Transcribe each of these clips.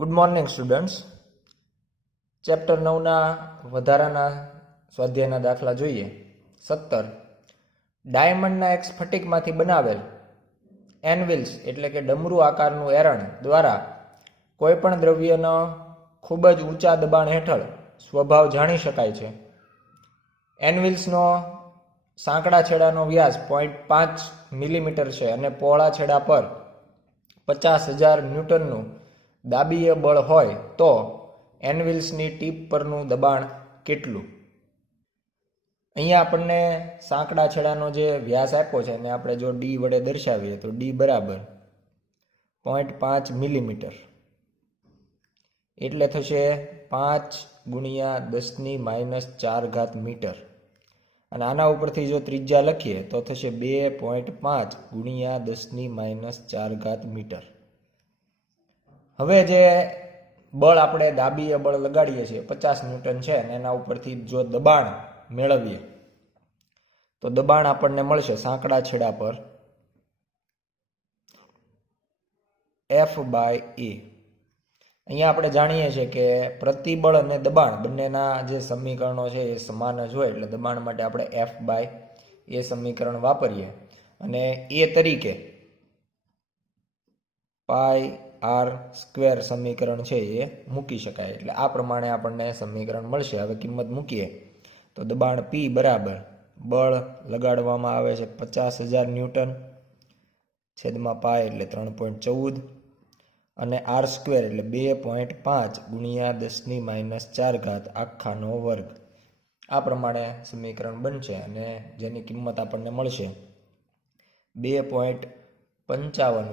Good morning students. Chapter 9ના વધારાના સ્વાધ્યાયના દાખલા જોઈએ. 17. ડાયમંડના એક સ્ફટિકમાંથી બનાવેલ એનવિલ્સ એટલે કે ડમરૂ આકારનું એરણ દ્વારા કોઈપણ દ્રવ્યનો ખૂબ જ ઊંચા દબાણ હેઠળ સ્વભાવ જાણી શકાય છે. એનવિલ્સનો સાંકડા છેડાનો વ્યાસ 0.5 મિલીમીટર છે અને પહોળા છેડા પર 50,000 ન્યૂટનનું દાબીય બળ હોય તો એનવિલ્સની ટીપ પરનું દબાણ કેટલું? અહીંયા આપણને સાંકડા છેડાનો જે વ્યાસ આપ્યો છે એને આપણે જો ડી વડે દર્શાવીએ તો ડી બરાબર 0.5 મિલીમીટર એટલે થશે 5 ગુણ્યા 10⁻⁴ મીટર. અને આના ઉપરથી જો ત્રિજ્યા લખીએ તો થશે 2.5 ગુણ્યા 10⁻⁴ મીટર. હવે જે બળ આપણે દાબીય બળ લગાડીએ છીએ 50 ન્યૂટન છે અને એના ઉપરથી જો દબાણ મેળવીએ તો દબાણ આપણને મળશે સાંકડા છેડા પર F/A. અહીંયા આપણે જાણીએ છીએ કે પ્રતિબળ અને દબાણ બંનેના જે સમીકરણો છે એ સમાન જ હોય એટલે દબાણ માટે આપણે F/A સમીકરણ વાપરીએ અને એ તરીકે πr² સમીકરણ છે એ મૂકી શકાય. એટલે આ પ્રમાણે આપણને સમીકરણ મળશે. હવે કિંમત મૂકીએ તો દબાણ P બરાબર બળ લગાડવામાં આવે છે 50,000 ન્યૂટન છેદમાં પાય એટલે 3.14 અને r² એટલે 2.5 ગુણ્યા 10⁻⁴ આખાનો વર્ગ. આ પ્રમાણે સમીકરણ બનશે અને જેની કિંમત આપણને મળશે 2.55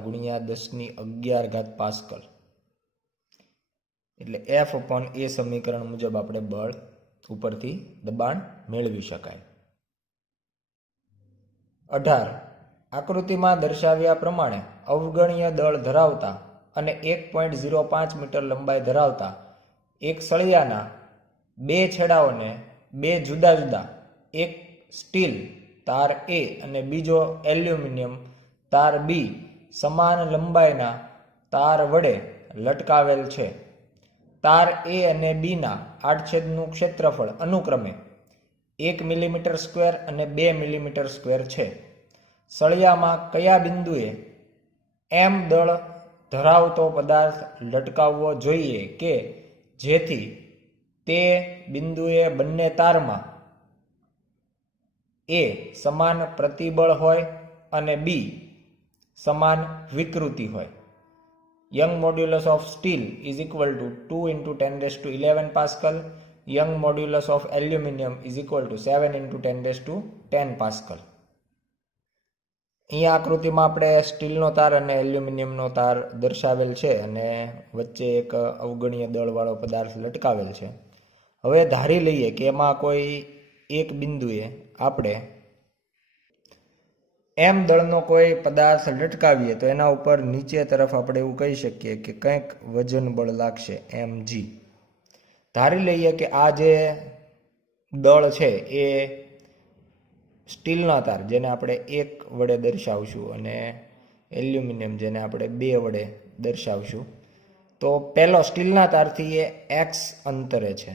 ગુણ્યા 10⁻11 પાસ્કલ. એટલે F/A સમીકરણ મુજબ આપણે બળ ઉપરથી દબાણ મેળવી શકાય. 18. આકૃતિમાં દર્શાવ્યા પ્રમાણે અવગણ્ય દળ ધરાવતા અને 1.05 મીટર લંબાઈ ધરાવતા એક સળિયાના બે છેડાઓને બે જુદા જુદા એક સ્ટીલ તાર A અને બીજો એલ્યુમિનિયમ તાર B સમાન લંબાઈના તાર વડે લટકાવેલ છે. તાર A અને B ના આડછેદનું ક્ષેત્રફળ અનુક્રમે 1 મિલીમીટર² અને 2 મિલીમીટર² છે. સળિયામાં કયા બિંદુએ M દળ ધરાવતો પદાર્થ લટકાવવો જોઈએ કે જેથી તે બિંદુએ બંને તારમાં A સમાન પ્રતિબળ હોય અને B સમાન વિકૃતિ હોય? Young modulus of steel is equal two 2 × 10⁻11 pascal. Young modulus of aluminium is equal two 7 × 10⁻10 pascal. અહીંયા આકૃતિમાં આપણે સ્ટીલનો તાર અને એલ્યુમિનિયમનો તાર દર્શાવેલ છે અને વચ્ચે એક અવગણ્ય દળવાળો પદાર્થ લટકાવેલ છે. હવે ધારી લઈએ કે એમાં કોઈ એક બિંદુએ આપણે M દળનો કોઈ પદાર્થ લટકાવીએ તો એના ઉપર નીચે તરફ આપણે એવું કહી શકીએ કે કંઈક વજન બળ લાગશે mg. ધારી લઈએ કે આ જે દળ છે એ સ્ટીલના તાર જેને આપણે 1 વડે દર્શાવશું અને એલ્યુમિનિયમ જેને આપણે 2 વડે દર્શાવશું તો પહેલો સ્ટીલના તારથી એ x અંતરે છે.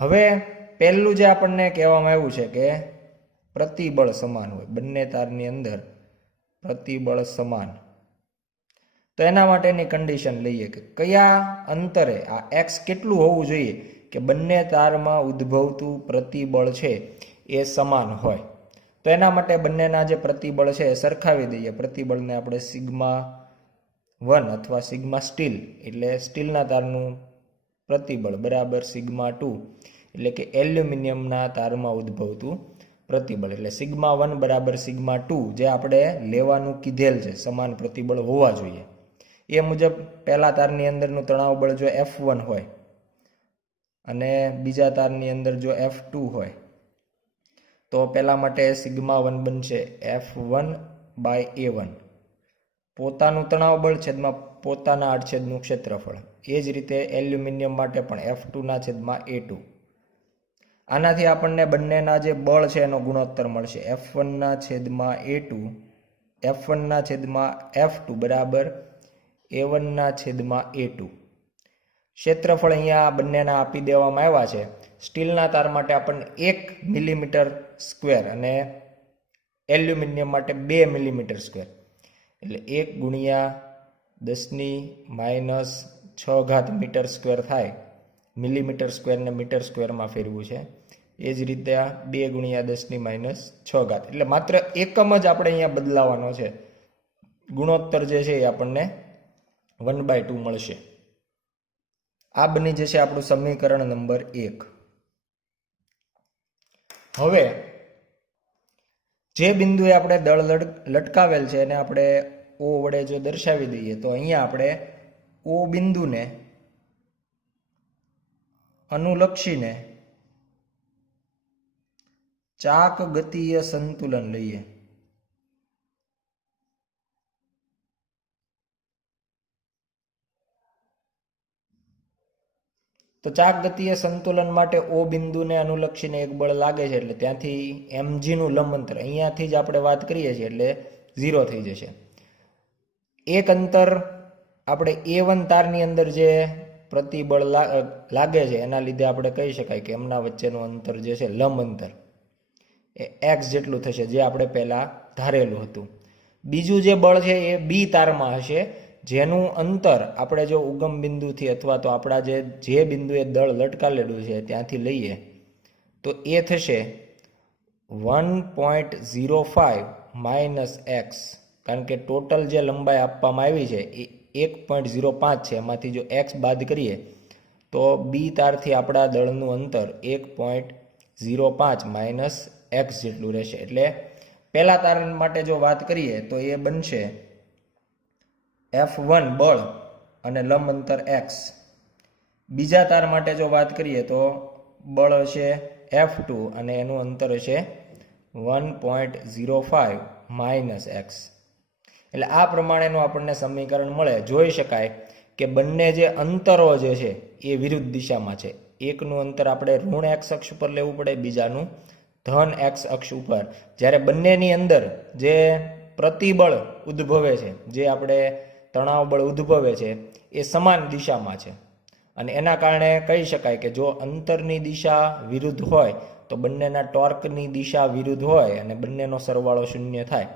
હવે પહેલું જે આપણને કહેવામાં આવ્યું છે કે પ્રતિબળ સમાન હોય, બંને તારની અંદર પ્રતિબળ સમાન. તો એના માટેની કન્ડિશન લઈએ કે કયા અંતરે આ x કેટલું હોવું જોઈએ કે બંને તારમાં ઉદ્ભવતું પ્રતિબળ છે એ સમાન હોય. તો એના માટે બંનેના જે પ્રતિબળ છે એ સરખાવી દઈએ. પ્રતિબળને આપણે σ1 અથવા σ એટલે સ્ટીલના તારનું પ્રતિબળ બરાબર σ2 એટલે કે એલ્યુમિનિયમના તારમાં ઉદ્ભવતું પ્રતિબળ એટલે σ1 બરાબર σ2 જે આપણે લેવાનું કીધેલ છે સમાન પ્રતિબળ હોવા જોઈએ. એ મુજબ પહેલા તારની અંદરનું તણાવ બળ જો F1 હોય અને બીજા તારની અંદર જો F2 હોય તો પહેલા માટે σ1 બનશે F1/A1 પોતાનું તણાવ બળ છેદમાં પોતાના આડછેદનું ક્ષેત્રફળ. એ જ રીતે એલ્યુમિનિયમ માટે પણ F2/A2. આનાથી આપણને બંનેના જે બળ છે એનો ગુણોત્તર મળશે F1/A2 F1 છેદમાં F2 બરાબર A1 છેદમાં A2. ક્ષેત્રફળ અહીંયા બંનેના આપી દેવામાં આવ્યા છે. સ્ટીલના તાર માટે આપણને 1 મિલીમીટર સ્ક્વેર અને એલ્યુમિનિયમ માટે 2 મિલીમીટર સ્ક્વેર, એટલે 1 ગુણ્યા 10⁻6 મીટર સ્ક્વેર થાય. મિલીમીટર સ્ક્વેરને મીટર સ્ક્વેરમાં ફેરવું છે. એ જ રીતે આ 2 ગુણ્યા 10⁻6, એટલે માત્ર એકમ જ આપણે અહીંયા બદલાવાનો છે. ગુણોત્તર જે છે એ આપણને 1/2 મળશે. આ બની જશે આપણું સમીકરણ નંબર 1. હવે જે બિંદુએ આપણે દળ લટકાવેલ છે એને આપણે O વડે જો દર્શાવી દઈએ તો અહીંયા આપણે O બિંદુને અનુલક્ષીને ચાક ગતિય સંતુલન લઈએ. તો ચાક ગતિય સંતુલન માટે O બિંદુને અનુલક્ષીને એક બળ લાગે છે, એટલે ત્યાંથી mg નું લંબ અંતર અહીંયાથી જ આપણે વાત કરીએ છીએ એટલે 0 થઈ જશે. એક અંતર આપણે A1 તારની અંદર જે પ્રતિબળ લાગે છે એના લીધે આપણે કહી શકાય કે એમના વચ્ચેનું અંતર જે છે લંબ અંતર એ x જેટલું થશે, જે આપણે પહેલા ધારેલું હતું. બીજું જે બળ છે એ B તારમાં હશે, જેનું અંતર આપણે જો ઉગમ બિંદુથી અથવા તો આપણા જે બિંદુએ દળ લટકાવેલું છે ત્યાંથી લઈએ તો એ થશે 1.05 - x, કારણ કે ટોટલ જે લંબાઈ આપવામાં આવી છે એ 1.05 છે. એમાંથી જો x બાદ કરીએ તો B તારથી આપણા દળનું અંતર 1.05 - x જેટલું રહેશે. એટલે પહેલા તાર માટે જો વાત કરીએ તો એ બનશે F1 બળ અને લંબ અંતર x. બીજા તાર માટે જો વાત કરીએ તો બળ હશે F2 અને એનું અંતર હશે 1.05 - x. એટલે આ પ્રમાણેનું આપણને સમીકરણ મળે. જોઈ શકાય કે બંને જે અંતરો જે છે એ વિરુદ્ધ દિશામાં છે. એકનું અંતર આપણે ઋણ x અક્ષ ઉપર લેવું પડે, બીજાનું ધન x અક્ષ ઉપર. જ્યારે બંનેની અંદર જે પ્રતિબળ ઉદ્ભવે છે, જે આપણે તણાવ બળ ઉદ્ભવે છે એ સમાન દિશામાં છે, અને એના કારણે કહી શકાય કે જો અંતરની દિશા વિરુદ્ધ હોય તો બંનેના ટોર્કની દિશા વિરુદ્ધ હોય અને બંનેનો સરવાળો 0 થાય,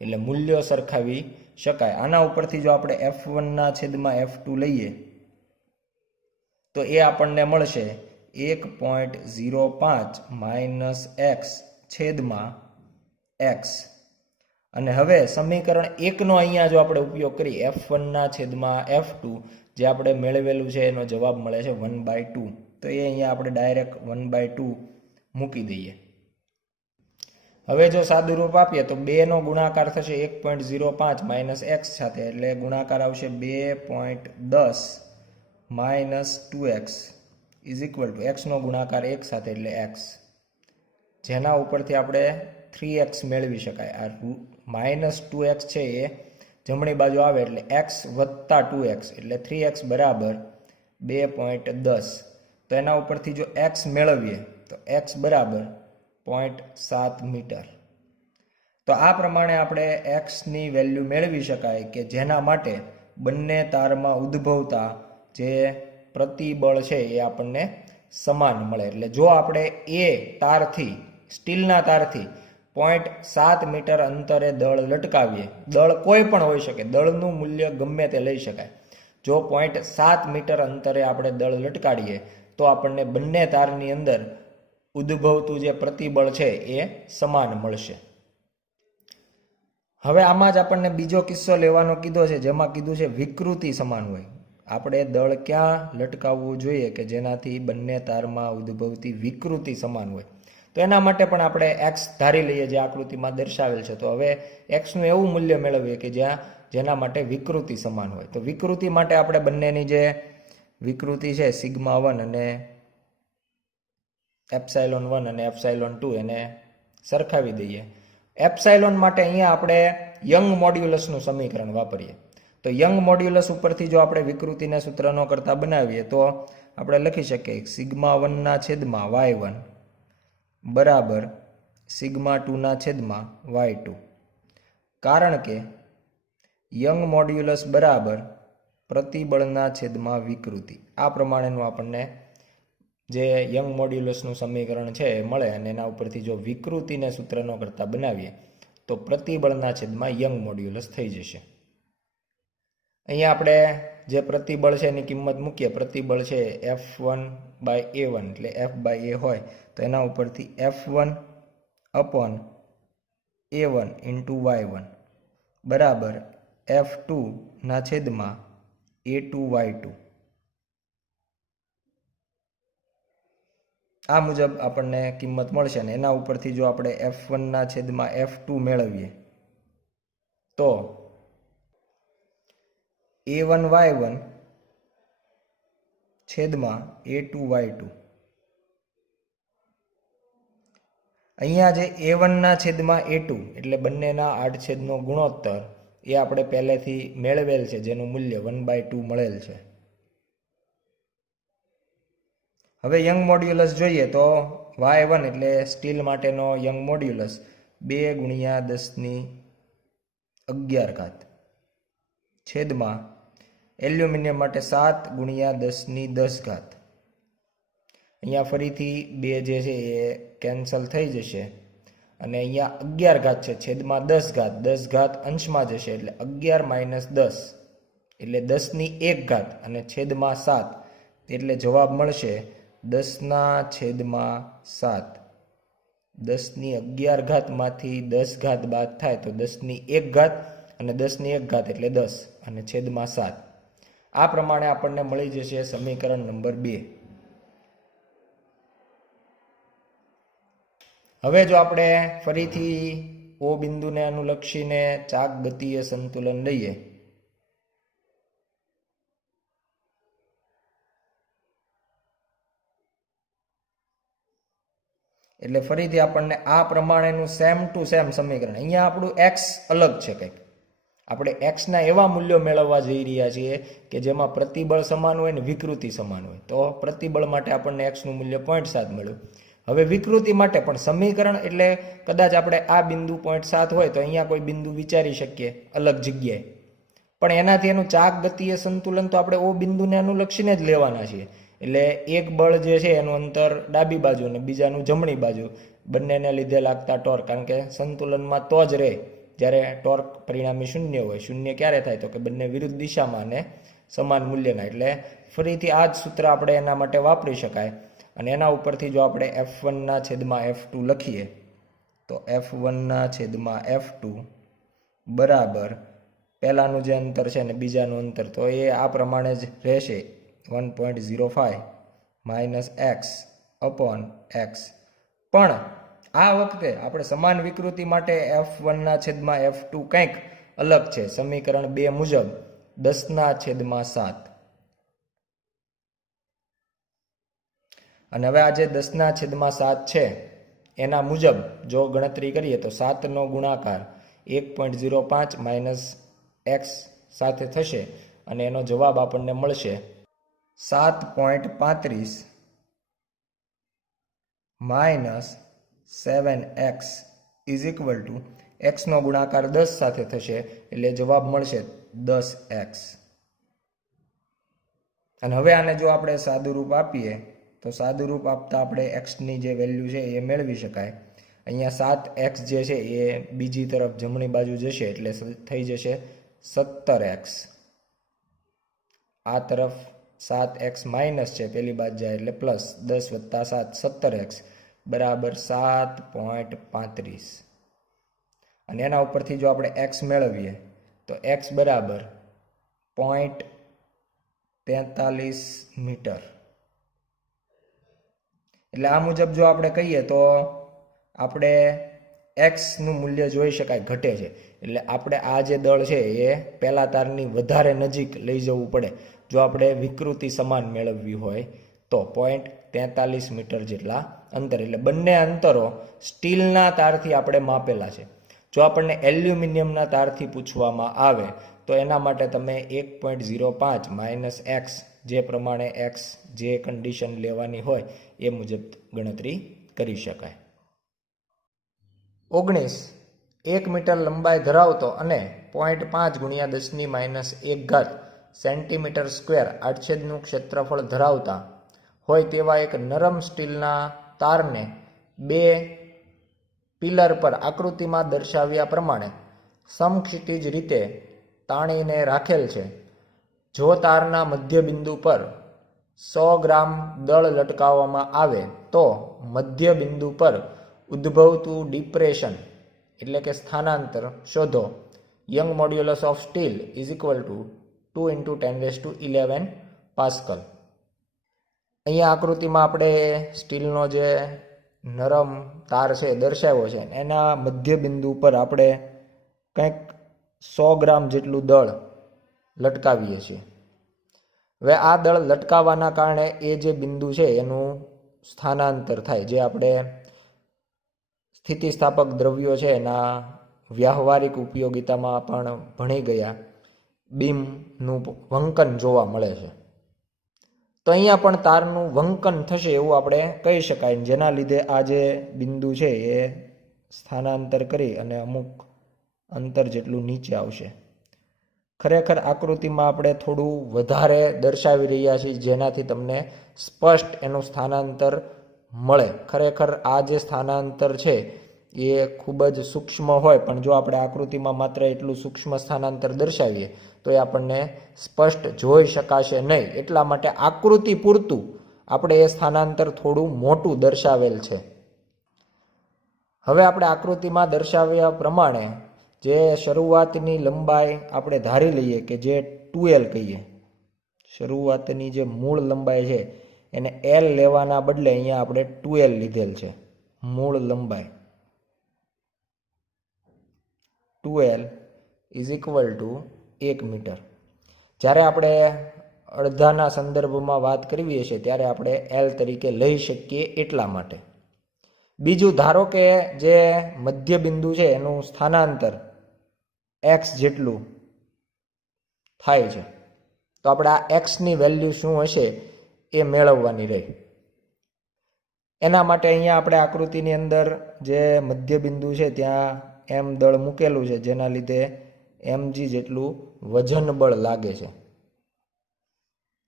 એટલે મૂલ્યો સરખાવી શકાય. આના ઉપરથી જો આપણે F1 છેદમાં F2 લઈએ તો એ આપણને મળશે 1.05 - x છેદમાં x. અને હવે સમીકરણ 1નો અહીંયા જો આપણે ઉપયોગ કરીએ F1 છેદમાં F2, જે આપણે મેળવેલું છે એનો જવાબ મળે છે 1/2. તો એ અહીંયા આપણે ડાયરેક્ટ 1/2 મૂકી દઈએ. હવે જો સાદું રૂપ આપીએ તો 2 નો ગુણાકાર થશે 1.05 - x સાથે, એટલે ગુણાકાર આવશે 2.10 - 2x = x નો ગુણાકાર 1 સાથે એટલે x, જેના ઉપરથી આપણે 3x મેળવી શકાય. આ -2x છે એ જમણી બાજુ આવે એટલે x વત્તા 2x એટલે 3x બરાબર 2.10. તો એના ઉપરથી જો x મેળવીએ તો x બરાબર 0.7 મીટર. તો આ પ્રમાણે આપણે xની વેલ્યુ મેળવી શકાય કે જેના માટે બંને તારમાં ઉદ્ભવતા જે પ્રતિબળ છે એ આપણને સમાન મળે. એટલે જો આપણે એ તારથી, સ્ટીલના તારથી 0.7 મીટર અંતરે દળ લટકાવીએ, દળ કોઈ પણ હોઈ શકે, દળનું મૂલ્ય ગમે તે લઈ શકાય. જો 0.7 મીટર અંતરે આપણે દળ લટકાડીએ તો આપણને બંને તારની અંદર ઉદ્ભવતું જે પ્રતિબળ છે એ સમાન મળશે. હવે આમાં જ આપણને બીજો કિસ્સો લેવાનો કીધો છે, જેમાં કીધું છે વિકૃતિ સમાન હોય. આપણે દળ ક્યાં લટકાવવું જોઈએ કે જેનાથી બંને તારમાં ઉદ્ભવતી વિકૃતિ સમાન હોય. તો એના માટે પણ આપણે x ધારી લઈએ, જે આકૃતિમાં દર્શાવેલ છે. તો હવે xનું એવું મૂલ્ય મેળવીએ કે જેના માટે વિકૃતિ સમાન હોય. તો વિકૃતિ માટે આપણે બંનેની જે વિકૃતિ છે σ1 અને ε1 અને ε2 એને સરખાવી દઈએ. એપ્સાઇલોન માટે અહીંયા આપણે યંગ મોડ્યુલસનું સમીકરણ વાપરીએ. તો યંગ મોડ્યુલસ ઉપરથી જો આપણે વિકૃતિને સૂત્રનો કરતા બનાવીએ તો આપણે લખી શકીએ σ1 છેદમાં y1 બરાબર σ2 છેદમાં y2. કારણ કે યંગ મોડ્યુલસ બરાબર પ્રતિબળના છેદમાં વિકૃતિ. આ પ્રમાણેનું આપણને જે યંગ મોડ્યુલસનું સમીકરણ છે એ મળે અને એના ઉપરથી જો વિકૃતિને સૂત્રનો કરતા બનાવીએ તો પ્રતિબળના છેદમાં યંગ મોડ્યુલસ થઈ જશે. અહીંયા આપણે જે પ્રતિબળ છે એની કિંમત મૂકીએ. પ્રતિબળ છે F1/A1 એટલે F/A હોય તો એના ઉપરથી F1/A1 × Y1 બરાબર F2ના છેદમાં A2Y2. આ મુજબ આપણને કિંમત મળશે અને એના ઉપરથી જો આપણે F1ના છેદમાં F2 મેળવીએ તો A1Y1 છેદમાં A2Y2. અહીંયા જે A1ના છેદમાં A2 એટલે બંનેના આડછેદનો ગુણોત્તર એ આપણે પહેલેથી મેળવેલ છે, જેનું મૂલ્ય 1/2 મળેલ છે. હવે યંગ મોડ્યુલસ જોઈએ તો Y1 એટલે સ્ટીલ માટેનો યંગ મોડ્યુલસ 2 × 10⁻11 છેદમાં એલ્યુમિનિયમ માટે 7 × 10⁻10. અહીંયા ફરીથી 2 જે છે એ કેન્સલ થઈ જશે અને અહીંયા 11 છે છેદમાં 10 10 અંશમાં જશે એટલે 11 - 10 એટલે 10⁻1 અને છેદમાં 7 એટલે જવાબ મળશે 10/7. 10⁻11 માંથી 10 બાદ થાય તો 10⁻1 અને 10⁻1 એટલે 10 અને છેદમાં 7. આ પ્રમાણે આપણને મળી જશે સમીકરણ નંબર 2. હવે જો આપણે ફરીથી O બિંદુને અનુલક્ષીને ચાક ગતિય સંતુલન લઈએ એટલે ફરીથી આપણને આ પ્રમાણેનું સેમ ટુ સેમ સમીકરણ. અહીંયા આપણું x અલગ છે કંઈક. આપણે xના એવા મૂલ્યો મેળવવા જઈ રહ્યા છીએ કે જેમાં પ્રતિબળ સમાન હોય ને વિકૃતિ સમાન હોય. તો પ્રતિબળ માટે આપણને xનું મૂલ્ય 0.7 મળ્યું. હવે વિકૃતિ માટે પણ સમીકરણ એટલે કદાચ આપણે આ બિંદુ 0.7 હોય તો અહીંયા કોઈ બિંદુ વિચારી શકીએ અલગ જગ્યાએ, પણ એનાથી એનું ચાક ગતિય સંતુલન તો આપણે O બિંદુને અનુલક્ષીને જ લેવાના છીએ. એટલે એક બળ જે છે એનું અંતર ડાબી બાજુ અને બીજાનું જમણી બાજુ, બંનેને લીધે લાગતા ટોર્ક. કારણ કે સંતુલનમાં તો જ રહે જ્યારે ટોર્ક પરિણામી શૂન્ય હોય. શૂન્ય ક્યારે થાય તો કે બંને વિરુદ્ધ દિશામાં અને સમાન મૂલ્યના. એટલે ફરીથી આ જ સૂત્ર આપણે એના માટે વાપરી શકાય અને એના ઉપરથી જો આપણે F1ના છેદમાં F2 લખીએ તો F1ના છેદમાં F2 બરાબર પહેલાનું જે અંતર છે ને બીજાનું અંતર તો એ આ પ્રમાણે જ રહેશે 1.05 - x/x. પણ આ વખતે આપણે સમાન વિકૃતિ માટે F1ના છેદમાં F2 કંઈક અલગ છે. સમીકરણ 2 મુજબ 10⁻7. અને હવે આ જે 10⁻7 છે એના મુજબ જો ગણતરી કરીએ તો 7નો ગુણાકાર 1.05 - x સાથે થશે અને એનો જવાબ આપણને મળશે 7.35 - 7x x નો ગુણાકાર 10 સાથે થશે એટલે જવાબ મળશે 10x. અને હવે આને જો આપણે સાદુરૂપ આપીએ તો સાદુરૂપ આપતા આપણે xની જે વેલ્યુ છે એ મેળવી શકાય. અહીંયા 7x જે છે એ બીજી તરફ જમણી બાજુ જશે એટલે થઈ જશે 17x. આ તરફ 7x માઇનસ છે, પેલી બાજુ જાય એટલે પ્લસ. 10 + 7 17x બરાબર 7.35. અને એના ઉપરથી જો આપણે x મેળવીએ તો x બરાબર 0.43 મીટર. એટલે આ મુજબ જો આપણે કહીએ તો આપણે એક્સનું મૂલ્ય જોઈ શકાય ઘટે છે. એટલે આપણે આ જે દળ છે એ પહેલા તારની વધારે નજીક લઈ જવું પડે જો આપણે વિકૃતિ સમાન મેળવવી હોય તો 0.43 મીટર જેટલા અંતર. એટલે બંને અંતરો સ્ટીલના તારથી આપણે માપેલા છે. જો આપણને એલ્યુમિનિયમના તારથી પૂછવામાં આવે તો એના માટે તમે 1.05 - x જે પ્રમાણે x જે કન્ડિશન લેવાની હોય એ મુજબ ગણતરી કરી શકાય. 19. 1 મીટર લંબાઈ ધરાવતો અને 0.5 ગુણ્યા 10⁻1 સેન્ટીમીટર સ્ક્વેર આડછેદનું ક્ષેત્રફળ ધરાવતા હોય તેવા એક નરમ સ્ટીલના તારને બે પિલર પર આકૃતિમાં દર્શાવ્યા પ્રમાણે સમક્ષિતિજ રીતે તાણીને રાખેલ છે. જો તારના મધ્ય બિંદુ પર 100 ગ્રામ દળ લટકાવવામાં આવે તો મધ્ય બિંદુ પર ઉદ્ભવતું ડિપ્રેશન એટલે કે સ્થાનાંતર શોધો. Young modulus of steel is equal two 2 × 10⁻11 pascal. અહીંયા આકૃતિમાં આપણે સ્ટીલનો જે નરમ તાર છે દર્શાવ્યો છે, એના મધ્ય બિંદુ પર આપણે કંઈક 100 ગ્રામ જેટલું દળ લટકાવીએ છીએ. હવે આ દળ લટકાવવાના કારણે એ જે બિંદુ છે એનું સ્થાનાંતર થાય, જે આપણે સ્થિતિસ્થાપક દ્રવ્યો છે એના વ્યાવહારિક ઉપયોગિતામાં પણ ભણી ગયા. બીમનું વંકન જોવા મળે છે. તો અહીંયા પણ તારનું વંકન થશે એવું આપણે કહી શકાય, જેના લીધે આ જે બિંદુ છે એ સ્થાનાંતર કરી અને અમુક અંતર જેટલું નીચે આવશે. ખરેખર આકૃતિમાં આપણે થોડું વધારે દર્શાવી રહ્યા છીએ, જેનાથી તમને સ્પષ્ટ એનું સ્થાનાંતર મળે. ખરેખર આ જે સ્થાનાંતર છે એ ખૂબ જ સૂક્ષ્મ હોય, પણ જો આપણે આકૃતિમાં માત્ર એટલું સૂક્ષ્મ સ્થાનાંતર દર્શાવીએ તો એ આપણને સ્પષ્ટ જોઈ શકાશે નહીં. એટલા માટે આકૃતિ પૂરતું આપણે એ સ્થાનાંતર થોડું મોટું દર્શાવેલ છે. હવે આપણે આકૃતિમાં દર્શાવ્યા પ્રમાણે જે શરૂઆતની લંબાઈ આપણે ધારી લઈએ કે જે 2L કહીએ, શરૂઆતની જે મૂળ લંબાઈ છે એને L લેવાના બદલે અહીંયા આપણે 2L લીધેલ છે. મૂળ લંબાઈ 2L is equal two 1 metre. જ્યારે આપણે અડધાના સંદર્ભમાં વાત કરીએ છીએ ત્યારે આપણે L તરીકે લઈ શકીએ એટલા માટે. બીજું, ધારો કે જે મધ્ય બિંદુ છે એનું સ્થાનાંતર x જેટલું થાય છે, તો આપણે આ x ની વેલ્યુ શું હશે એ મેળવવાની રહે. એના માટે અહીંયા આપણે આકૃતિની અંદર જે મધ્ય બિંદુ છે ત્યાં m દળ મૂકેલું છે, જેના લીધે mg જેટલું વજન બળ લાગે છે,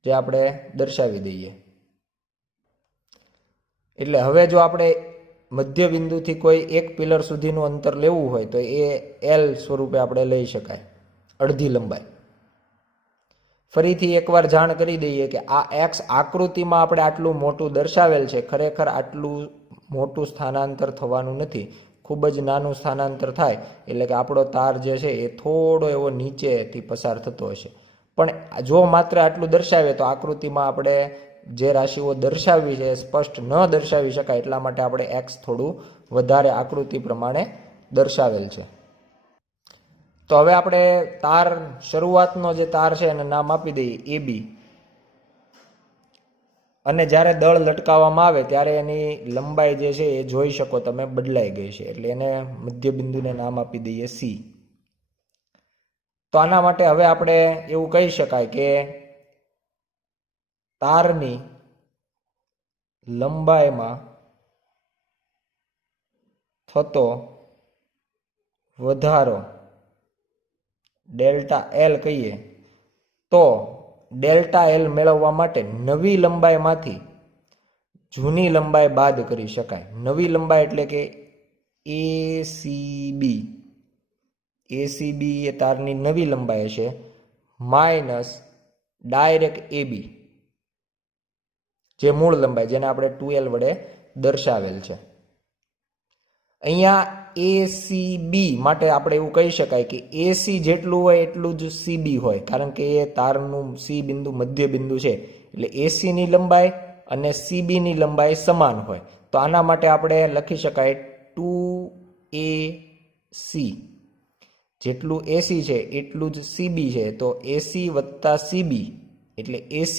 જે આપણે દર્શાવી દઈએ. એટલે હવે જો આપણે મધ્ય બિંદુથી કોઈ એક પિલર સુધીનું અંતર લેવું હોય તો એ L સ્વરૂપે આપણે લઈ શકાય, અડધી લંબાઈ. ફરીથી એકવાર જાણ કરી દઈએ કે આ x આકૃતિમાં આપણે આટલું મોટું દર્શાવેલ છે, ખરેખર આટલું મોટું સ્થાનાંતર થવાનું નથી. ખૂબ જ નાનું સ્થાનાંતર થાય એટલે કે આપણો તાર જે છે એ થોડો એવો નીચેથી પસાર થતો હશે. પણ જો માત્ર આટલું દર્શાવીએ તો આકૃતિમાં આપણે જે રાશિઓ દર્શાવી છે સ્પષ્ટ ન દર્શાવી શકાય, એટલા માટે આપણે x થોડું વધારે આકૃતિ પ્રમાણે દર્શાવેલ છે. તો હવે આપણે તાર, શરૂઆતનો જે તાર છે એને નામ આપી દઈએ AB, અને જ્યારે દળ લટકાવવામાં આવે ત્યારે એની લંબાઈ જે છે એ જોઈ શકો તમે બદલાઈ ગઈ છે, એટલે એને મધ્ય બિંદુને નામ આપી દઈએ C. તો આના માટે હવે આપણે એવું કહી શકાય કે તારની લંબાઈમાં થતો વધારો ડેલ્ટા L કહીએ તો ડેલ્ટા L મેળવવા માટે નવી લંબાઈમાંથી જૂની લંબાઈ બાદ કરી શકાય. નવી લંબાઈ એટલે કે ACB એ તારની નવી લંબાઈ હશે, માઇનસ ડાયરેક્ટ AB જે મૂળ લંબાઈ, જેને આપણે 2L વડે દર્શાવેલ છે. અહીંયા ACB માટે આપણે એવું કહી શકાય કે AC જેટલું હોય એટલું જ CB હોય, કારણ કે એ તારનું C બિંદુ મધ્ય બિંદુ છે, એટલે AC ની લંબાઈ અને CB ની લંબાઈ સમાન હોય. તો આના માટે આપણે લખી શકાય 2AC, જેટલું AC છે એટલું જ CB છે, તો AC વત્તા CB એટલે AC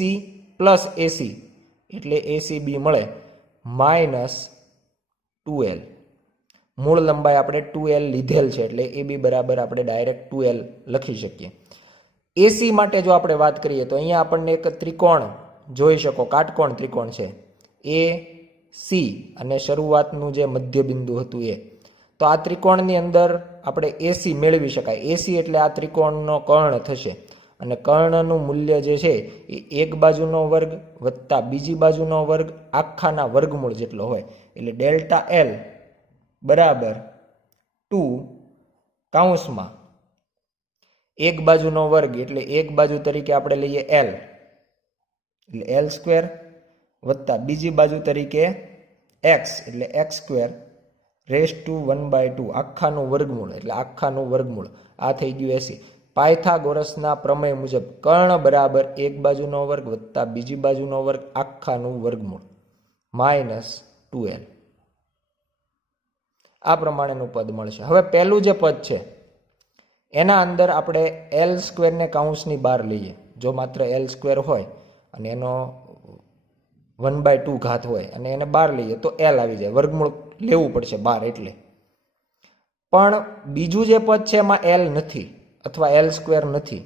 પ્લસ AC એટલે ACB મળે માઇનસ 2L. મૂળ લંબાઈ આપણે 2L લીધેલ છે, એટલે AB બરાબર આપણે ડાયરેક્ટ 2L લખી શકીએ. AC માટે જો આપણે વાત કરીએ તો અહીંયા આપણને એક ત્રિકોણ જોઈ શકો, કાટકોણ ત્રિકોણ છે AC અને શરૂઆતનું જે મધ્ય બિંદુ હતું એ. તો આ ત્રિકોણની અંદર આપણે એસી મેળવી શકાય. એસી એટલે આ ત્રિકોણનો કર્ણ થશે અને કર્ણનું મૂલ્ય જે છે એ એક બાજુનો વર્ગ વત્તા બીજી બાજુનો વર્ગ આખાના વર્ગમૂળ જેટલો હોય. એટલે ડેલ્ટા એલ બરાબર 2 કૌંસમાં એક બાજુનો વર્ગ એટલે એક બાજુ તરીકે આપણે લઈએ એલ એટલે એલ સ્ક્વેર વત્તા બીજી બાજુ તરીકે એક્સ એટલે એક્સ સ્ક્વેર રેસ ટુ 1/2 આખાનું વર્ગમૂળ એટલે આખાનું વર્ગમૂળ. આ થઈ ગયું 80. પાયથાગોરસના પ્રમેય મુજબ કર્ણ બરાબર એક બાજુનો વર્ગ વત્તા બીજી બાજુનો વર્ગ આખાનું વર્ગમૂળ -2l. આ પ્રમાણેનું પદ મળશે. હવે પહેલું જે પદ છે એના અંદર આપણે એલ સ્ક્વેરને કૌંસની બહાર લઈએ. જો માત્ર એલ સ્ક્વેર હોય અને એનો 1/2 ઘાત હોય અને એને બહાર લઈએ તો એલ આવી જાય. વર્ગમૂળ લેવું પડશે બહાર એટલે. પણ બીજું જે પદ છે એમાં એલ નથી અથવા એલ સ્ક્વેર નથી,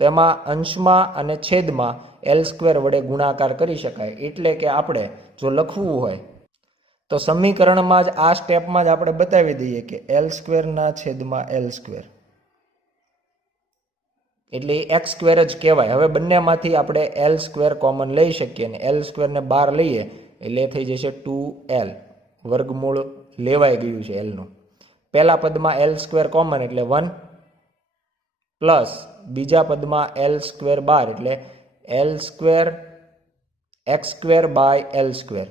તો એમાં અંશમાં અને છેદમાં એલ સ્ક્વેર વડે ગુણાકાર કરી શકાય. એટલે કે આપણે જો લખવું હોય તો સમીકરણમાં જ આ સ્ટેપમાં જ આપણે બતાવી દઈએ કે એલ સ્ક્વેરના છેદમાં એલ સ્ક્વેર એટલે એ એક્સ સ્ક્વેર જ કહેવાય. હવે બંનેમાંથી આપણે એલ સ્ક્વેર કોમન લઈ શકીએ અને એલ સ્ક્વેરને બહાર લઈએ એટલે થઈ જશે 2l. વર્ગમૂળ લેવાઈ ગયું છે એલનું. પહેલા પદમાં એલ સ્ક્વેર કોમન એટલે 1 પ્લસ બીજા પદમાં એલ સ્ક્વેર બાર એટલે L square x square by L square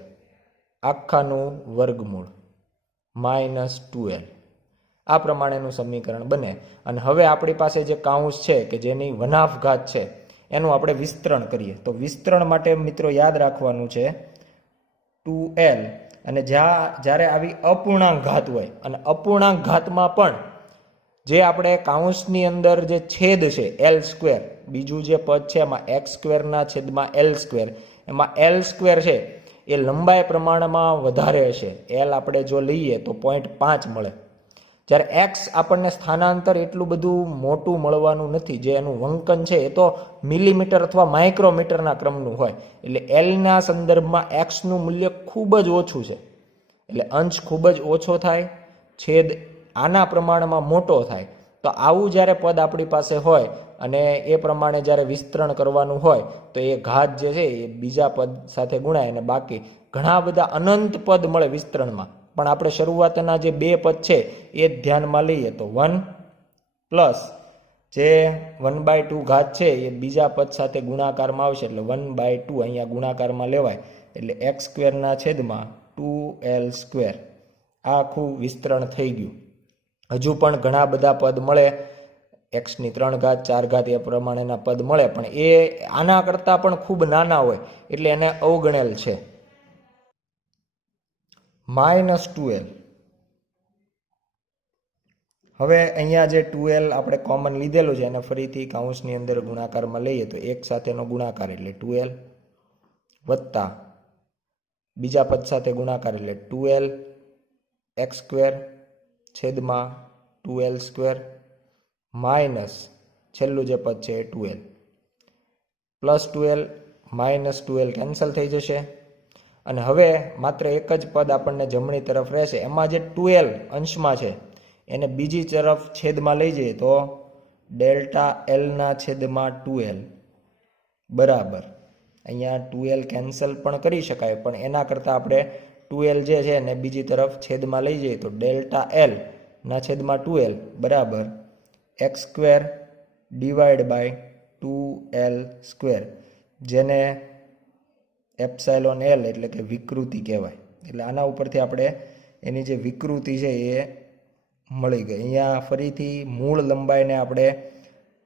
આખાનું વર્ગમૂળ -2l. આ પ્રમાણેનું સમીકરણ બને. અને હવે આપણી પાસે જે કૌંસ છે કે જેની વનાફ ઘાત છે એનું આપણે વિસ્તરણ કરીએ. તો વિસ્તરણ માટે મિત્રો યાદ રાખવાનું છે 2l. અને જ્યારે આવી અપૂર્ણાંક ઘાત હોય અને અપૂર્ણાંક ઘાતમાં પણ જે આપણે કૌંસની અંદર જે છેદ છે એલ સ્ક્વેર, બીજું જે પદ છે એમાં એક્સ સ્ક્વેરના છેદમાં એલ સ્ક્વેર, એમાં એલ સ્ક્વેર છે એ લંબાઈ પ્રમાણમાં વધારે હશે. એલ આપણે જો લઈએ તો 0.5 મળે, જ્યારે એક્સ આપણને સ્થાનાંતર એટલું બધું મોટું મળવાનું નથી. જે એનું વંકન છે એ તો મિલીમીટર અથવા માઇક્રોમીટરના ક્રમનું હોય. એટલે એલના સંદર્ભમાં એક્સનું મૂલ્ય ખૂબ જ ઓછું છે. એટલે અંશ ખૂબ જ ઓછો થાય, છેદ આના પ્રમાણમાં મોટો થાય. તો આવું જ્યારે પદ આપણી પાસે હોય અને એ પ્રમાણે જ્યારે વિસ્તરણ કરવાનું હોય તો એ ઘાત જે છે એ બીજા પદ સાથે ગુણાય અને બાકી ઘણા બધા અનંત પદ મળે વિસ્તરણમાં. પણ આપણે શરૂઆતના જે બે પદ છે એ જ ધ્યાનમાં લઈએ તો 1 પ્લસ જે 1/2 ઘાત છે એ બીજા પદ સાથે ગુણાકારમાં આવશે એટલે 1/2 અહીંયા ગુણાકારમાં લેવાય એટલે એક્સ સ્ક્વેરના છેદમાં 2l સ્ક્વેર. આ આખું વિસ્તરણ થઈ ગયું. હજુ પણ ઘણા બધા પદ મળે, એક્સની 3 ઘાત 4 ઘાત એ પ્રમાણેના પદ મળે, પણ એ આના કરતાં પણ ખૂબ નાના હોય એટલે એને અવગણેલ છે. -2l. હવે અહીંયા જે 2l આપણે કોમન લીધેલું છે એને ફરીથી કૌંસની અંદર ગુણાકારમાં લઈએ તો એક સાથેનો ગુણાકાર એટલે 2l વત્તા બીજા પદ સાથે ગુણાકાર એટલે 2l એક્સ સ્ક્વેર છેદમાં 2l સ્ક્વેર માઇનસ છેલ્લું જે પદ છે એ 2l plus 2l -2l cancel થઈ જશે. અને હવે માત્ર એક જ પદ આપણને જમણી તરફ રહેશે. એમાં જે 2l અંશમાં છે એને બીજી તરફ છેદમાં લઈ જઈએ તો ડેલ્ટા એલના છેદમાં 2l બરાબર. અહીંયા 2l કેન્સલ પણ કરી શકાય, પણ એના કરતાં આપણે 2l જે છે એને બીજી તરફ છેદમાં લઈ જઈએ તો ડેલ્ટા એલ ના છેદમાં 2l બરાબર x square divide by 2l square, જેને એપ્સાઇલોન એલ એટલે કે વિકૃતિ કહેવાય. એટલે આના ઉપરથી આપણે એની જે વિકૃતિ છે એ મળી ગઈ. અહીંયા ફરીથી મૂળ લંબાઈને આપણે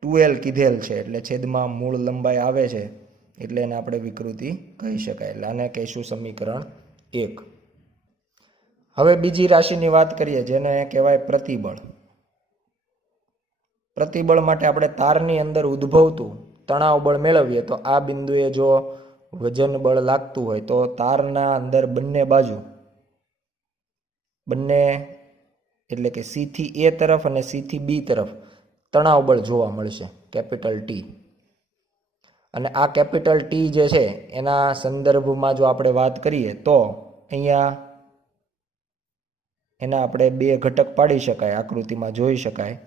2l કીધેલ છે એટલે છેદમાં મૂળ લંબાઈ આવે છે એટલે એને આપણે વિકૃતિ કહી શકાય. એટલે આને કહીશું સમીકરણ 1. હવે બીજી રાશિની વાત કરીએ જેને કહેવાય પ્રતિબળ. પ્રતિબળ માટે આપણે તારની અંદર ઉદ્ભવતું તણાવ બળ મેળવીએ તો આ બિંદુએ જો વજન બળ લાગતું હોય તો તારના અંદર બંને એટલે કે સી થી એ તરફ અને સી થી બી તરફ તણાવ બળ જોવા મળશે કેપિટલ ટી. અને આ કેપિટલ ટી જે છે એના સંદર્ભમાં જો આપણે વાત કરીએ તો અહીંયા એના આપણે બે ઘટક પાડી શકાય, આકૃતિમાં જોઈ શકાય.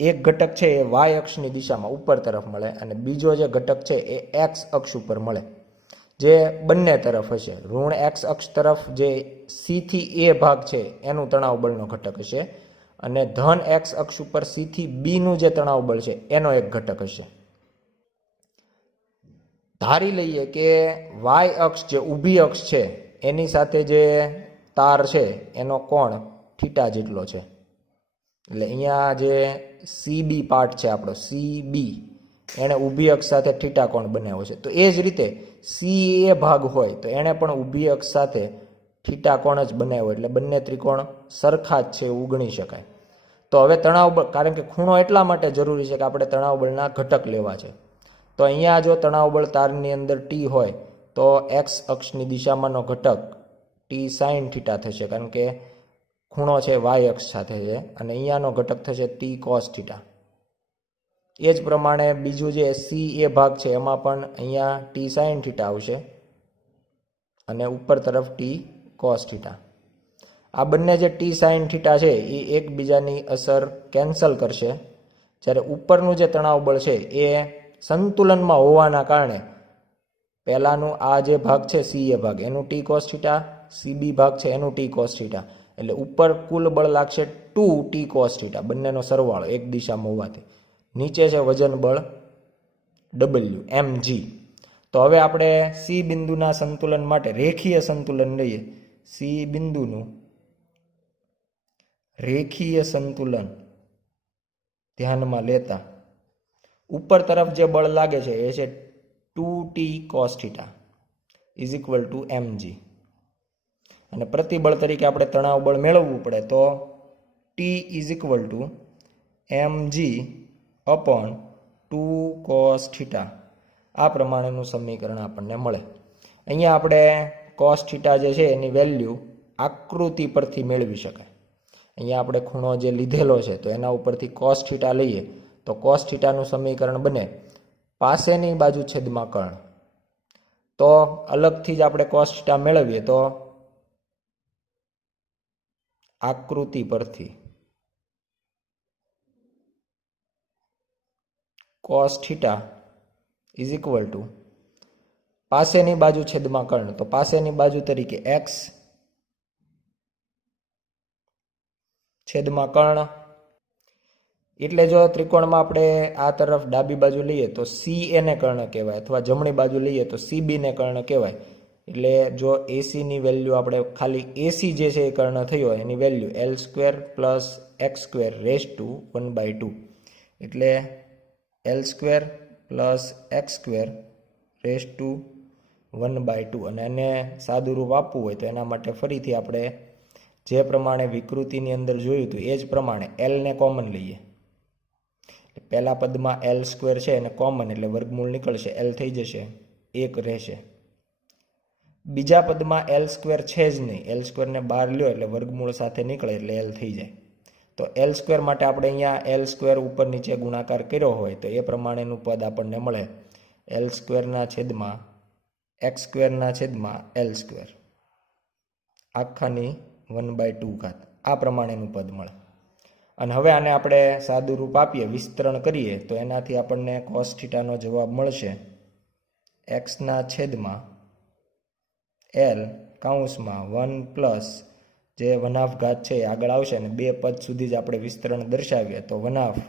એક ઘટક છે એ વાય અક્ષની દિશામાં ઉપર તરફ મળે અને બીજો જે ઘટક છે એ એક્સ અક્ષ ઉપર મળે, જે બંને તરફ હશે. ઋણ એક્સ અક્ષ તરફ જે સી થી એ ભાગ છે એનું તણાવ બળનો ઘટક હશે અને ધન એક્સ અક્ષ ઉપર સી થી બીનું જે તણાવ બળ છે એનો એક ઘટક હશે. ધારી લઈએ કે વાય અક્ષ જે ઊભી અક્ષ છે એની સાથે જે તાર છે એનો કોણ થીટા જેટલો છે. એટલે અહીંયા જે સીબી પાર્ટ છે આપણો સીબી, એણે ઊભી અક્ષ સાથે થીટા કોણ બનાવ્યો છે. તો એ જ રીતે સી એ ભાગ હોય તો એણે પણ ઊભી અક્ષ સાથે થીટા કોણ જ બનાવ્યો, એટલે બંને ત્રિકોણ સરખા જ છે એવું ગણી શકાય. તો હવે તણાવ બળ, કારણ કે ખૂણો એટલા માટે જરૂરી છે કે આપણે તણાવ બળના ઘટક લેવા છે. તો અહીંયા જો તણાવ બળ તારની અંદર ટી હોય તો એક્સ અક્ષની દિશામાંનો ઘટક ટી સાઇન થીટા થશે, કારણ કે ખૂણો છે વાય અક્ષ સાથે છે, અને અહીંયાનો ઘટક થશે ટી કોસ થીટા. એ જ પ્રમાણે બીજું જે સી એ ભાગ છે એમાં પણ અહીંયા ટી સાઇન થીટા આવશે અને ઉપર તરફ ટી કોસ થીટા. આ બંને જે ટી સાઇન થીટા છે એ એકબીજાની અસર કેન્સલ કરશે, જ્યારે ઉપરનું જે તણાવ બળ છે એ સંતુલનમાં હોવાના કારણે પહેલાનું આ જે ભાગ છે સી એ ભાગ એનું ટી કોસ થીટા, સીબી ભાગ છે એનું ટી કોસ થીટા, એટલે ઉપર કુલ બળ લાગશે 2 ટી કોસ થીટા, બંનેનો સરવાળો એક દિશામાં હોવાથી. નીચે છે વજન બળ ડબલ્યુ mg. તો હવે આપણે સી બિંદુના સંતુલન માટે રેખીય સંતુલન લઈએ. સી બિંદુનું રેખીય સંતુલન ધ્યાનમાં લેતા ઉપર તરફ જે બળ લાગે છે એ છે 2t cos theta is equal to mg, અને પ્રતિબળ તરીકે આપણે તણાવ બળ મેળવવું પડે તો t is equal to mg upon 2 cos theta. આ પ્રમાણેનું સમીકરણ આપણને મળે. અહીંયા આપણે cos થીટા જે છે એની વેલ્યુ આકૃતિ પરથી મેળવી શકાય. અહીંયા આપણે ખૂણો જે લીધેલો છે તો એના ઉપરથી cos થીટા લઈએ તો cos થીટાનું સમીકરણ બને પાસેની બાજુ છેદમાં કર્ણ. તો અલગથી જ આપણે cos થીટા મેળવીએ તો આકૃતિ પરથી cos theta is equal two પાસેની બાજુ છેદમાં કર્ણ, તો પાસેની બાજુ તરીકે x છેદમાં કર્ણ. એટલે જો ત્રિકોણમાં આપણે આ તરફ ડાબી બાજુ લઈએ તો સી એને કર્ણ કહેવાય, અથવા જમણી બાજુ લઈએ તો સીબી ને કર્ણ કહેવાય. એટલે જો એસીની વેલ્યુ આપણે ખાલી એસી જે છે એ કર્ણ થયો એની value L² plus x² raise to 1/2, એટલે L² plus x² raise to 1/2. અને એને સાદું રૂપ આપવું હોય તો એના માટે ફરીથી આપણે જે પ્રમાણે વિકૃતિની અંદર જોયું હતું એ જ પ્રમાણે એલને કોમન લઈએ. પહેલા પદમાં L² છે એને કોમન એટલે વર્ગમૂળ નીકળશે, L થઈ જશે, 1 રહેશે. બીજા પદમાં L² છે જ નહીં, L² ને બહાર લ્યો એટલે વર્ગમૂળ સાથે નીકળે એટલે L થઈ જાય. તો L² માટે આપણે અહીંયા L² ઉપર નીચે ગુણાકાર કર્યો હોય તો એ પ્રમાણેનું પદ આપણને મળે L² ના છેદમાં x² ના છેદમાં L², આખાની 1/2. આ પ્રમાણેનું પદ મળે. અને હવે આને આપણે સાદું રૂપ આપીએ, વિસ્તરણ કરીએ તો એનાથી આપણને cos થીટાનો જવાબ મળશે x ના છેદમાં L કૌંસમાં 1 પ્લસ જે 1/2 ઘાત છે એ આગળ આવશે અને બે પદ સુધી જ આપણે વિસ્તરણ દર્શાવીએ તો 1/2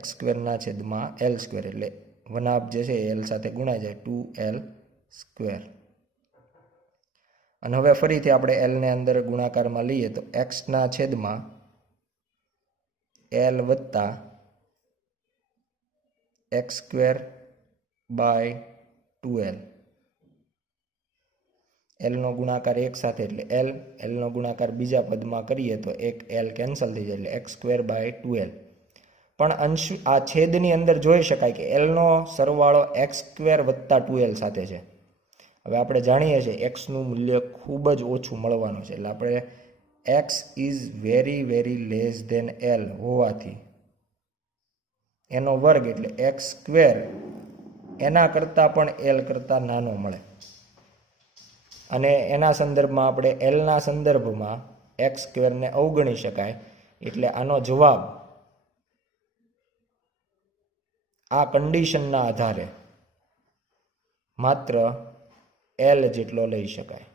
x² ના છેદમાં L², એટલે 1/2 જે છે એ L સાથે ગુણાઈ જાય 2L². અને હવે ફરીથી આપણે Lને અંદર ગુણાકારમાં લઈએ તો x ના છેદમાં L વત્તા x²/2L. Lનો ગુણાકાર એક સાથે એટલે L, Lનો ગુણાકાર બીજા પદમાં કરીએ તો એક L કેન્સલ થઈ જાય એટલે x²/2L. પણ અંશ આ છેદની અંદર જોઈ શકાય કે Lનો સરવાળો x² વત્તા 2L સાથે છે. હવે આપણે જાણીએ છીએ એક્સનું મૂલ્ય ખૂબ જ ઓછું મળવાનું છે, એટલે આપણે x is very very less than L હોવાથી એનો વર્ગ એટલે x² એના કરતાં પણ L કરતાં નાનો મળે. અને એના સંદર્ભમાં આપણે એલના સંદર્ભમાં એક્સ સ્ક્વેરને અવગણી શકાય, એટલે આનો જવાબ આ કન્ડિશનના આધારે માત્ર એલ જેટલો લઈ શકાય.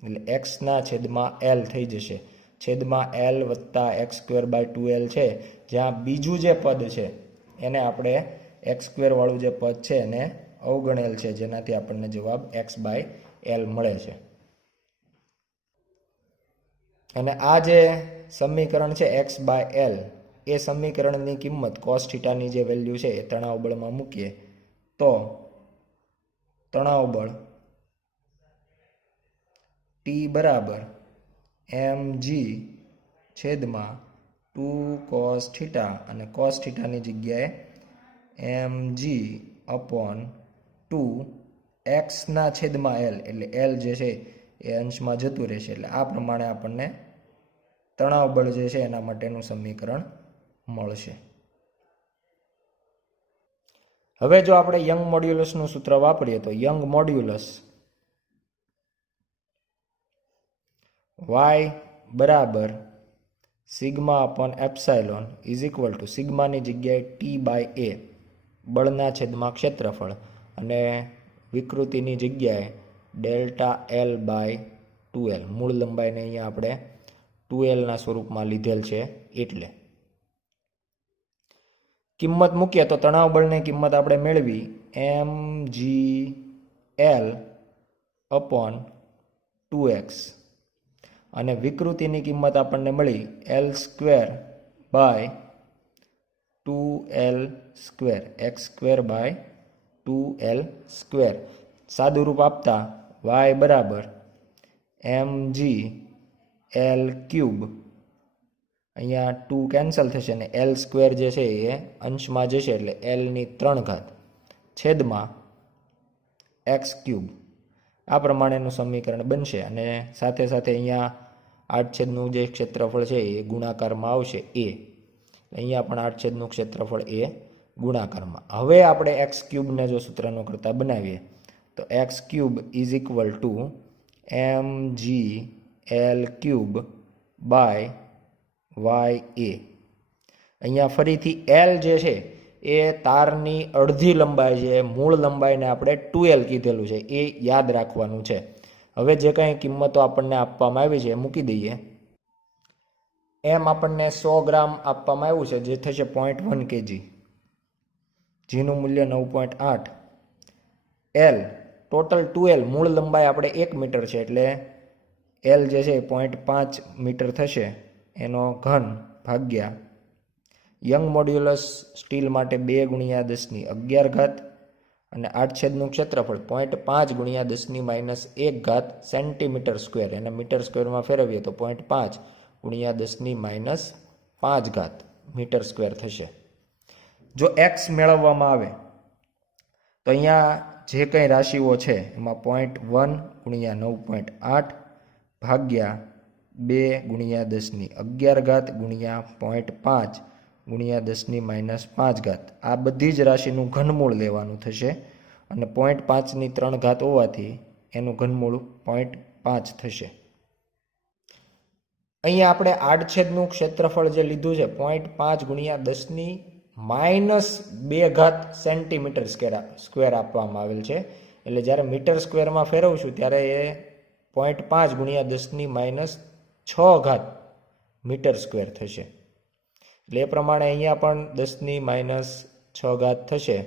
એટલે એક્સના છેદમાં એલ થઈ જશે. છેદમાં એલ વત્તા એક્સ સ્ક્વેર બાય 2l છે, જ્યાં બીજું જે પદ છે એને આપણે એક્સ સ્ક્વેર વાળું જે પદ છે એને અવગણેલ છે, જેનાથી આપણને જવાબ એક્સ બાય એલ મળે છે. અને આ જે સમીકરણ છે એક્સ બાય એલ, એ સમીકરણની કિંમત કોસ થીટાની જે વેલ્યુ છે એ તણાવ બળમાં મૂકીએ તો તણાવ બળ ટી બરાબર mg છેદમાં 2 cos થીટા, અને cos થીટાની જગ્યાએ mg અપોન 2 એક્સના છેદમાં એલ, એટલે એલ જે છે એ અંશમાં જતું રહેશે. એટલે આ પ્રમાણે આપણને તણાવ બળ જે છે એના માટેનું સમીકરણ મળશે. હવે જો આપણે યંગ મોડ્યુલસનું સૂત્ર વાપરીએ તો યંગ મોડ્યુલસ y બરાબર sigma upon epsilon is equal to સિગ્માની જગ્યાએ ટી બાય એ બળના છેદમાં ક્ષેત્રફળ, અને વિકૃતિની જગ્યાએ ડેલ્ટા એલ બાય 2l. મૂળ લંબાઈને અહીંયા આપણે 2lના સ્વરૂપમાં લીધેલ છે. એટલે કિંમત મૂકીએ તો તણાવ બળની કિંમત આપણે મેળવી mgl અપોન 2x, અને વિકૃતિની કિંમત આપણને મળી એલ સ્ક્વેર બાય 2l સ્ક્વેર, x square by 2l square. સાદું રૂપ આપતા y બરાબર mg એલ ક્યુબ, અહીંયા 2 કેન્સલ થશે ને એલ સ્ક્વેર જે છે એ અંશમાં જશે, એટલે એલની 3 ઘાત છેદમાં એક્સ ક્યુબ. આ પ્રમાણેનું સમીકરણ બનશે. અને સાથે સાથે અહીંયા 8/નું જે ક્ષેત્રફળ છે એ ગુણાકારમાં આવશે એ, અહીંયા પણ 8/નું ક્ષેત્રફળ એ ગુણાકારમાં. હવે આપણે એક્સ ક્યુબને જો સૂત્રનો કરતા બનાવીએ તો x cube is equal to mg L cube by Y A. અહીંયા ફરીથી એલ જે છે એ તારની અડધી લંબાઈ છે, મૂળ લંબાઈને આપણે 2l કીધેલું છે, એ યાદ રાખવાનું છે. હવે જે કંઈ કિંમતો આપણને આપવામાં આવી છે એ મૂકી દઈએ. એમ આપણને 100 ગ્રામ આપવામાં આવ્યું છે, જે થશે 0.1 kg, જીનું મૂલ્ય 9.8. એલ ટોટલ 2l, મૂળ લંબાઈ આપણે 1 મીટર છે, એટલે એલ જે છે 0.5 મીટર થશે, એનો ઘન ભાગ્યા યંગ મોડ્યુલસ સ્ટીલ માટે 2 ગુણ્યા 10⁻11 ઘાત, અને 8/નું ક્ષેત્રફળ 0.5 ગુણ્યા 10⁻1 ઘાત સેન્ટીમીટર સ્ક્વેર, એને મીટર સ્ક્વેરમાં ફેરવીએ તો 0.5 ગુણ્યા 10⁻5 ઘાત મીટર સ્ક્વેર થશે. જો એક્સ મેળવવામાં આવે તો અહીંયા જે કંઈ રાશિઓ છે એમાં 0.1 ગુણ્યા 9.8 ભાગ્યા 2 ગુણ્યા 10⁻11 ઘાત ગુણ્યા 0.5 ગુણ્યા 10⁻5 ઘાત, આ બધી જ રાશિનું ઘનમૂળ લેવાનું થશે. અને 0.5ની 3 ઘાત હોવાથી એનું ઘનમૂળ 0.5 થશે. અહીંયા આપણે આડછેદનું ક્ષેત્રફળ જે લીધું છે 0.5 ગુણ્યા 10⁻2 ઘાત સેન્ટીમીટર સ્ક્વેર આપવામાં આવેલ છે, એટલે જ્યારે મીટર સ્ક્વેરમાં ફેરવશું ત્યારે એ 0.5 ગુણ્યા 10⁻6 ઘાત મીટર સ્ક્વેર થશે. એટલે એ પ્રમાણે અહીંયા પણ 10⁻6 ઘાત થશે,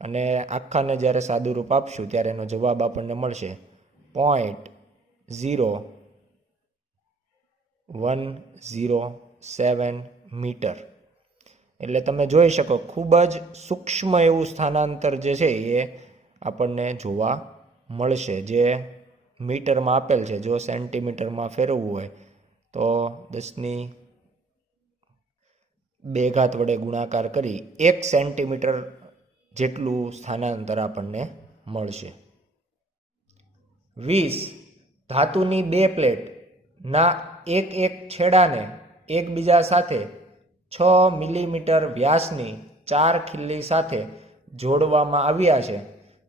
અને આખાને જ્યારે સાદું રૂપ આપશું ત્યારે એનો જવાબ આપણને મળશે 0.107 મીટર. એટલે તમે જોઈ શકો ખૂબ જ સૂક્ષ્મ એવું સ્થાનાંતર જે છે એ આપણને જોવા મળશે, જે મીટરમાં આપેલ છે. જો સેન્ટીમીટરમાં ફેરવવું હોય તો 10⁻2 ઘાત વડે ગુણાકાર કરી 1 સેન્ટીમીટર જેટલું સ્થાનાંતર આપણને મળશે. 20 ધાતુની 2 પ્લેટના એક છેડાને એકબીજા સાથે 6 મિલીમીટર વ્યાસની 4 ખિલ્લી સાથે જોડવામાં આવ્યા છે.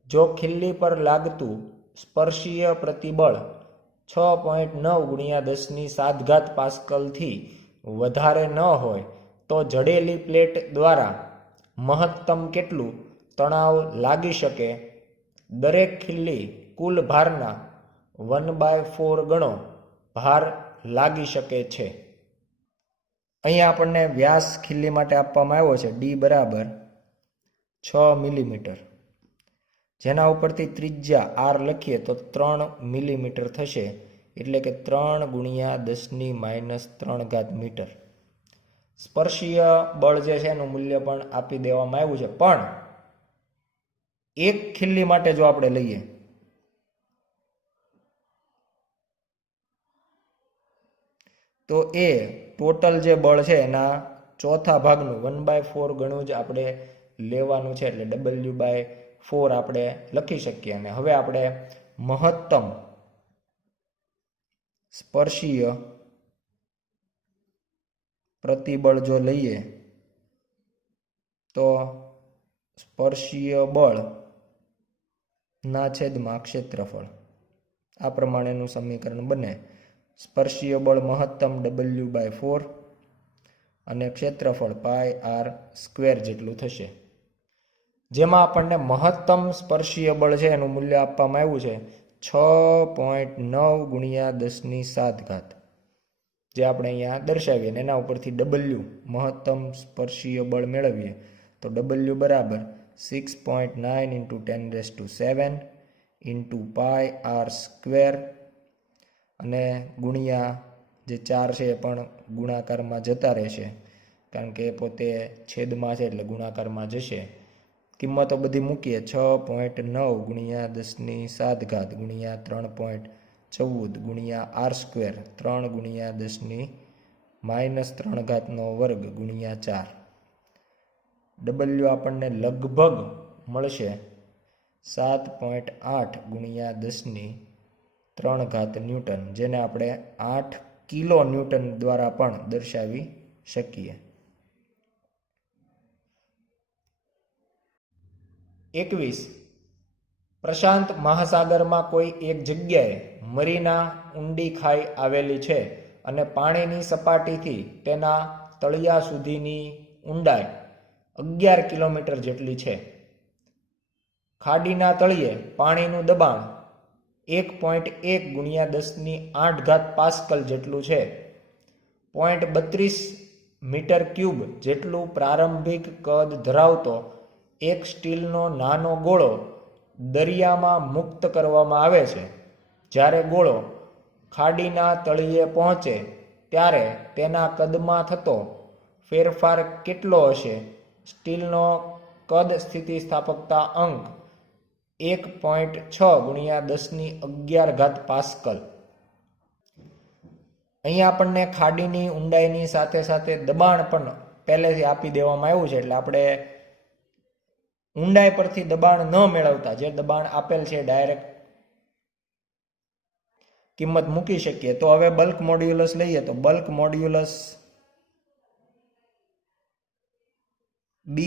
જો ખિલ્લી પર લાગતું સ્પર્શીય પ્રતિબળ 6.9 ગુણ્યા 10⁷ પાસ્કલથી વધારે ન હોય તો જડેલી પ્લેટ દ્વારા મહત્તમ કેટલું તણાવ લાગી શકે? દરેક ખીલ્લી કુલ ભારના 1/4 ગણો ભાર લાગી શકે છે. અહીંયા આપણને વ્યાસ ખીલ્લી માટે આપવામાં આવ્યો છે ડી બરાબર 6 મિલીમીટર, જેના ઉપરથી ત્રિજ્યા આર લખીએ તો 3 મિલીમીટર થશે, એટલે કે 3 ગુણ્યા 10⁻³ મીટર. સ્પર્શીય બળ જે છે એનું મૂલ્ય પણ આપી દેવામાં આવ્યું છે, પણ એક ખીલ્લી માટે જો આપણે લઈએ તો એ ટોટલ જે બળ છે એના ચોથા ભાગનું 1/4 ગણું જ આપણે લેવાનું છે, એટલે W/4 આપણે લખી શકીએ. અને હવે આપણે મહત્તમ સ્પર્શીય પ્રતિબળ જો લઈએ તો સ્પર્શીય બળ ના છેદમાં ક્ષેત્રફળ, આ પ્રમાણેનું સમીકરણ બને. સ્પર્શીય બળ મહત્તમ W/4 અને ક્ષેત્રફળ πr² જેટલું થશે. જેમાં આપણને મહત્તમ સ્પર્શીય બળ છે એનું મૂલ્ય આપવામાં આવ્યું છે 6.9 ગુણ્યા 10⁷, જે આપણે અહીંયા દર્શાવીએ ને એના ઉપરથી W મહત્તમ સ્પર્શીય બળ મેળવીએ તો W બરાબર 6.9 × 10⁷ ઇન્ટુ πr² અને ગુણ્યા જે 4 છે એ પણ ગુણાકારમાં જતા રહેશે, કારણ કે પોતે છેદમાં છે એટલે ગુણાકારમાં જશે. કિંમતો બધી મૂકીએ 6.9 ગુણ્યા 10⁷ ગુણ્યા 3.14 ગુણ્યા r², 3 ગુણ્યા 10⁻³ ગુણ્યા 4. W આપણને લગભગ મળશે 7.8 ગુણ્યા 10⁻³ ન્યૂટન, જેને આપણે 8 કિલો ન્યૂટન દ્વારા પણ દર્શાવી શકીએ. 21. પ્રશાંત મહાસાગરમાં કોઈ એક જગ્યાએ મરીના ઊંડી ખાઈ આવેલી છે અને પાણીની સપાટીથી તેના તળિયા સુધીની ઊંડાઈ 11 કિલોમીટર જેટલી છે. ખાડીના તળિયે પાણીનું દબાણ 1.1 ગુણ્યા 10⁸ પાસ્કલ જેટલું છે. 0.32 મીટર ક્યુબ જેટલું પ્રારંભિક કદ ધરાવતો એક સ્ટીલનો નાનો ગોળો દરિયામાં મુક્ત કરવામાં આવે છે. જ્યારે ગોળો ખાડીના તળિયે પહોંચે ત્યારે તેના કદમાં થતો ફેરફાર કેટલો હશે? સ્ટીલનો કદ સ્થિતિસ્થાપકતા અંક 1.6 ગુણ્યા 10⁻11 પાસ્કલ. અહીંયા આપણને ખાડીની ઊંડાઈની સાથે સાથે દબાણ પણ પહેલેથી આપી દેવામાં આવ્યું છે, એટલે આપણે ઊંડાઈ પરથી દબાણ ન મેળવતા જે દબાણ આપેલ છે ડાયરેક્ટ કિંમત મૂકી શકીએ. તો હવે બલ્ક મોડ્યુલસ લઈએ તો બલ્ક મોડ્યુલસ B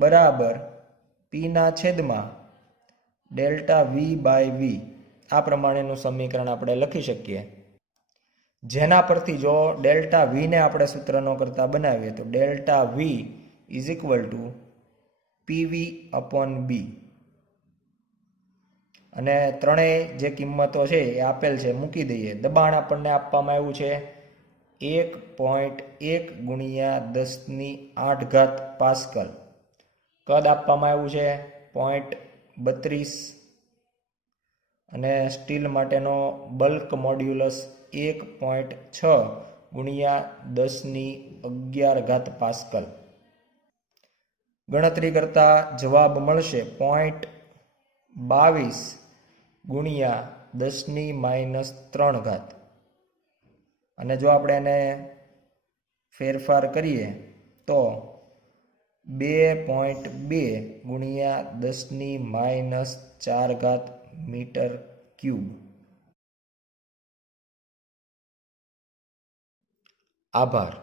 બરાબર P/Δv/v, આ પ્રમાણેનું સમીકરણ આપણે લખી શકીએ. જેના પરથી જો ΔV ને આપણે સૂત્રનો કરતા બનાવીએ તો ΔV = PV/B, અને ત્રણેય જે કિંમતો છે એ આપેલ છે મૂકી દઈએ. દબાણ આપણને આપવામાં આવ્યું છે 1.1 ગુણ્યા 10⁸ પાસ્કલ. કદ આપવામાં આવ્યું છે 0.32 અને સ્ટીલ માટેનો બલ્ક મોડ્યુલસ 1.6 ગુણ્યા 10⁻11 પાસ્કલ. ગણતરી કરતા જવાબ મળશે 0.22 ગુણ્યા 10⁻³ અને જો આપણે એને ફેરફાર કરીએ તો 2.2 ગુણ્યા 10⁻⁴ મીટર ક્યુબ. આભાર.